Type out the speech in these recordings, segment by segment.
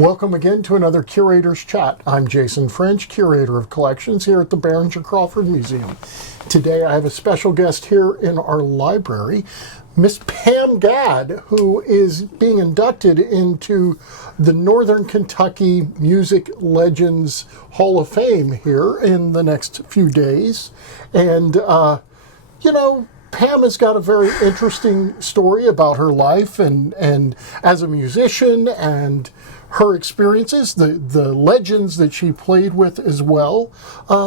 Welcome again to another Curator's Chat. I'm Jason French, Curator of Collections here at the Behringer-Crawford Museum. Today I have a special guest here in our library, Miss Pam Gadd, who is being inducted into the Northern Kentucky Music Legends Hall of Fame here in the next few days. And, Pam has got a very interesting story about her life and as a musician and her experiences, the legends that she played with as well.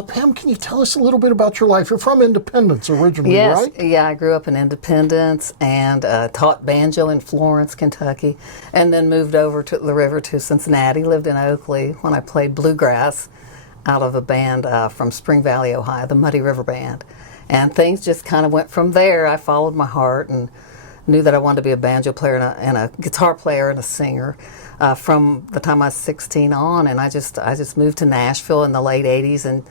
Pam, can you tell us a little bit about your life? You're from Independence originally, right? Yeah, I grew up in Independence and taught banjo in Florence, Kentucky, and then moved over to the river to Cincinnati, lived in Oakley when I played bluegrass out of a band from Spring Valley, Ohio, the Muddy River Band. And things just kind of went from there. I followed my heart and knew that I wanted to be a banjo player and a guitar player and a singer from the time I was 16 on. And I just moved to Nashville in the late 80s, and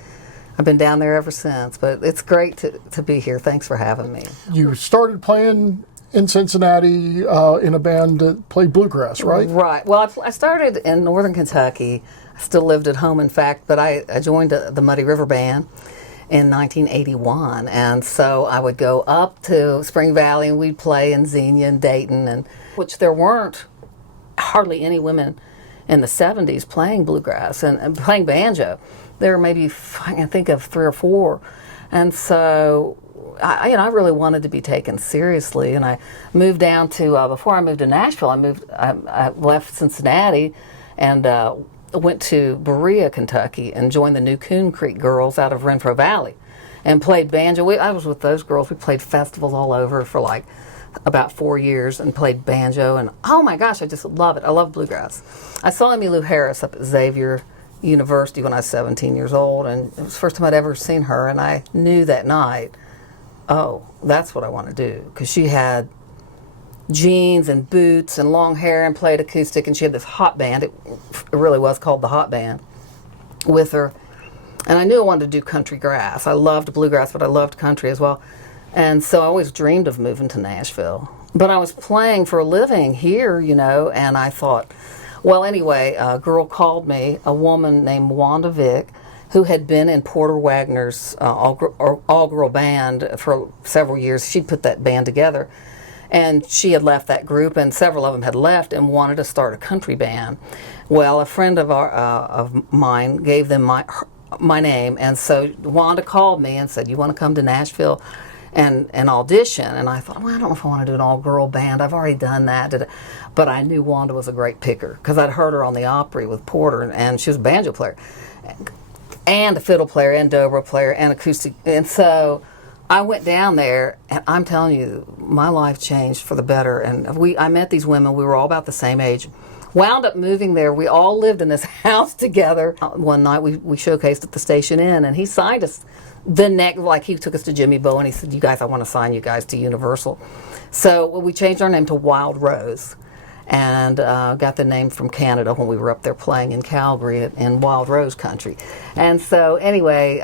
I've been down there ever since. But it's great to be here. Thanks for having me. You started playing in Cincinnati in a band that played bluegrass, right? Right. Well, I started in Northern Kentucky. I still lived at home, in fact, but I joined the Muddy River Band in 1981, and so I would go up to Spring Valley and we'd play in Xenia and Dayton, and which there weren't hardly any women in the 70s playing bluegrass and playing banjo. There were maybe, I can think of 3 or 4, and so I really wanted to be taken seriously, and I moved down to before I moved to Nashville. I left Cincinnati and went to Berea, Kentucky, and joined the New Coon Creek Girls out of Renfro Valley and played banjo. I was with those girls. We played festivals all over for like about 4 years and played banjo. And oh my gosh, I just love it. I love bluegrass. I saw Emmylou Harris up at Xavier University when I was 17 years old, and it was the first time I'd ever seen her. And I knew that night, oh, that's what I want to do, because she had jeans and boots and long hair and played acoustic, and she had this hot band, it really was called the Hot Band, with her. And I knew I wanted to do country grass. I loved bluegrass, but I loved country as well. And so I always dreamed of moving to Nashville. But I was playing for a living here, and I thought, well, anyway, a girl called me, a woman named Wanda Vick, who had been in Porter Wagner's all-girl band for several years. She'd put that band together. And she had left that group, and several of them had left and wanted to start a country band. Well, a friend of mine gave them my name, and so Wanda called me and said, "You want to come to Nashville and audition?" And I thought, well, I don't know if I want to do an all-girl band. I've already done that. But I knew Wanda was a great picker because I'd heard her on the Opry with Porter, and she was a banjo player and a fiddle player and dobro player and acoustic. And so I went down there, and I'm telling you, my life changed for the better. And I met these women. We were all about the same age. Wound up moving there. We all lived in this house together. One night we showcased at the Station Inn, and he signed us he took us to Jimmy Bo, and he said, "You guys, I want to sign you guys to Universal." So we changed our name to Wild Rose, and got the name from Canada when we were up there playing in Calgary in Wild Rose country. And so anyway,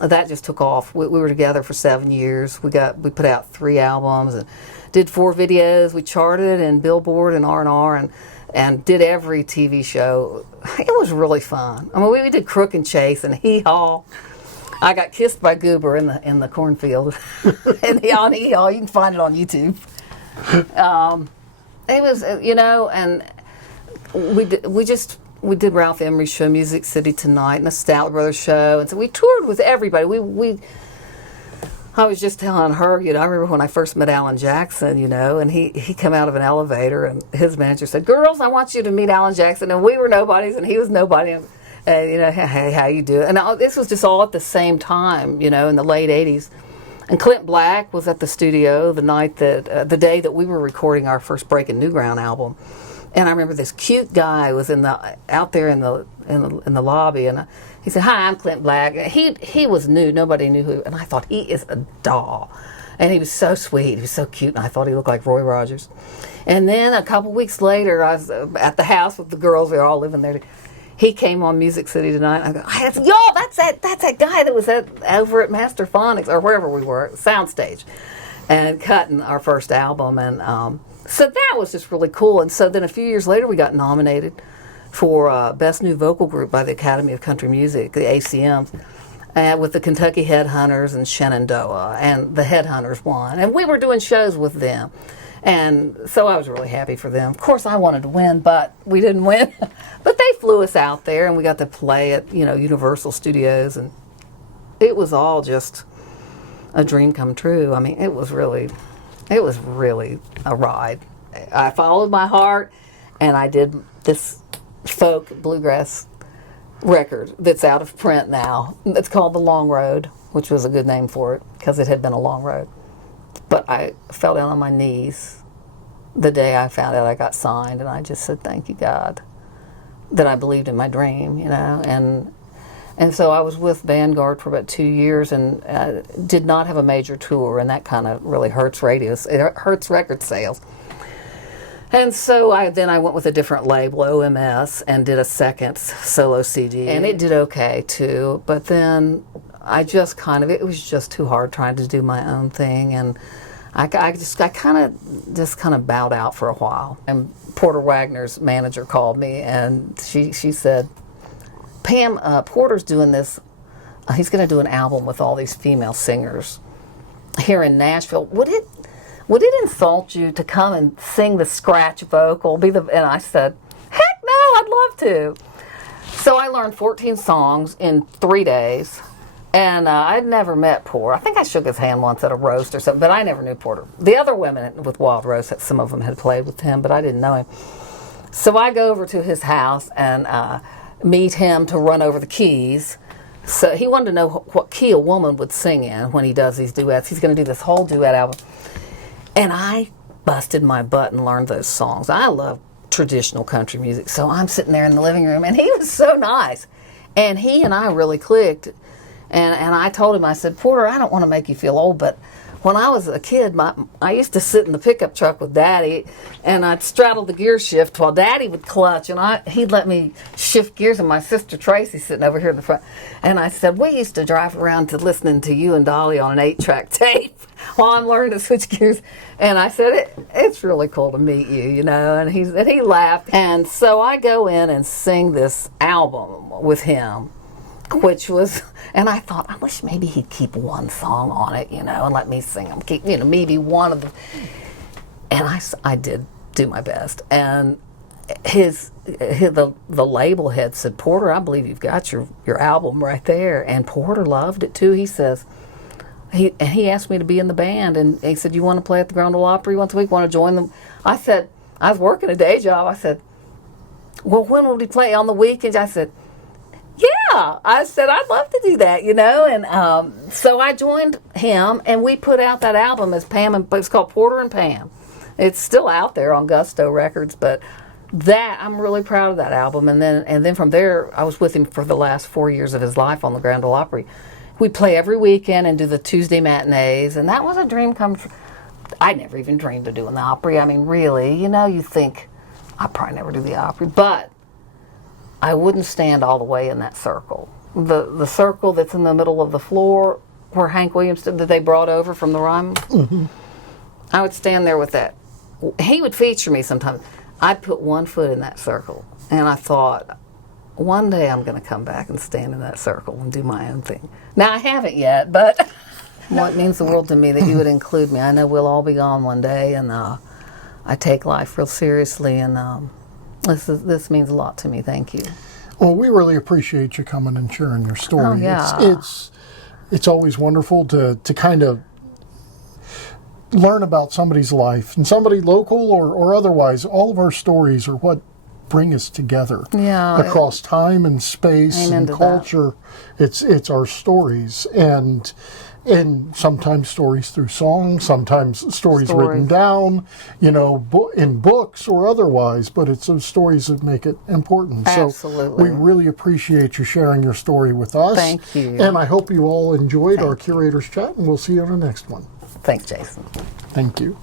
that just took off. We were together for 7 years. We put out 3 albums and did 4 videos. We charted in Billboard and R&R and did every TV show. It was really fun. I mean, we did Crook and Chase and Hee Haw. I got kissed by Goober in the cornfield. And Hee Haw, you can find it on YouTube. It was, and we did Ralph Emery's show, Music City Tonight, and the Statler Brothers show, and so we toured with everybody. I was just telling her, I remember when I first met Alan Jackson, and he came out of an elevator, and his manager said, "Girls, I want you to meet Alan Jackson," and we were nobodies, and he was nobody, and hey, how you do? And this was just all at the same time, in the late 80s. And Clint Black was at the studio the day that we were recording our first Breaking New Ground album, and I remember this cute guy was out there in the lobby, and he said, "Hi, I'm Clint Black." He was new, nobody knew who, and I thought, he is a doll, and he was so sweet, he was so cute, and I thought he looked like Roy Rogers. And then a couple weeks later, I was at the house with the girls. We were all living there. He came on Music City Tonight. I go, "Y'all, that's that guy that was over at Master Phonics," or wherever we were, Soundstage, and cutting our first album. And so that was just really cool. And so then a few years later, we got nominated for Best New Vocal Group by the Academy of Country Music, the ACMs, with the Kentucky Headhunters and Shenandoah, and the Headhunters won. And we were doing shows with them. And so I was really happy for them. Of course, I wanted to win, but we didn't win. But they flew us out there, and we got to play at, Universal Studios, and it was all just a dream come true. I mean, it was really a ride. I followed my heart, and I did this folk bluegrass record that's out of print now. It's called The Long Road, which was a good name for it because it had been a long road. But I fell down on my knees the day I found out I got signed, and I just said, thank you, God, that I believed in my dream, And so I was with Vanguard for about 2 years and did not have a major tour, and that kind of really hurts it hurts record sales. And so I went with a different label, OMS, and did a second solo CD, and it did okay too. But then it was just too hard trying to do my own thing, and I kind of bowed out for a while. And Porter Wagner's manager called me, and she said, Pam, Porter's doing this. He's going to do an album with all these female singers here in Nashville. Would it insult you to come and sing the scratch vocal? And I said, heck no, I'd love to. So I learned 14 songs in 3 days, and I'd never met Porter. I think I shook his hand once at a roast or something, but I never knew Porter. The other women with Wild Rose, some of them had played with him, but I didn't know him. So I go over to his house and meet him to run over the keys. So he wanted to know what key a woman would sing in when he does these duets. He's going to do this whole duet album. And I busted my butt and learned those songs. I love traditional country music. So I'm sitting there in the living room, and he was so nice. And he and I really clicked. And I told him, I said, Porter, I don't want to make you feel old, but when I was a kid, I used to sit in the pickup truck with Daddy, and I'd straddle the gear shift while Daddy would clutch, and he'd let me shift gears, and my sister Tracy's sitting over here in the front. And I said, we used to drive around to listening to you and Dolly on an 8-track tape while I'm learning to switch gears. And I said, it's really cool to meet you, and he laughed. And so I go in and sing this album with him, which was, and I thought, I wish maybe he'd keep one song on it, and let me sing them. Keep, maybe one of them. And I did do my best. And the label head said, Porter, I believe you've got your album right there. And Porter loved it too. He says, he asked me to be in the band, and he said, you want to play at the Grand Ole Opry once a week? Want to join them? I said, I was working a day job. I said, well, when would he play? On the weekends? I said, yeah. I said, I'd love to do that, And so I joined him, and we put out that album as Pam, and it's called Porter and Pam. It's still out there on Gusto Records, but I'm really proud of that album. And then from there, I was with him for the last 4 years of his life on the Grand Ole Opry. We'd play every weekend and do the Tuesday matinees, and that was a dream come true. I never even dreamed of doing the Opry. I mean, really, you think, I'll probably never do the Opry, but I wouldn't stand all the way in that circle. The circle that's in the middle of the floor where Hank Williams stood, that they brought over from the Ryman. Mm-hmm. I would stand there with that. He would feature me sometimes. I'd put one foot in that circle, and I thought, one day I'm going to come back and stand in that circle and do my own thing. Now, I haven't yet, but well, it means the world to me that you would include me. I know we'll all be gone one day, and I take life real seriously, and this means a lot to me. Thank you. Well, we really appreciate you coming and sharing your story. Oh, yeah. It's always wonderful to kind of learn about somebody's life, and somebody local or otherwise. All of our stories are what bring us together across time and space and culture. It's our stories, and sometimes stories through song, sometimes stories written down, in books or otherwise, but it's those stories that make it important. Absolutely. So we really appreciate you sharing your story with us. Thank you. And I hope you all enjoyed our Curator's Chat, and we'll see you on the next one. Thanks, Jason. Thank you.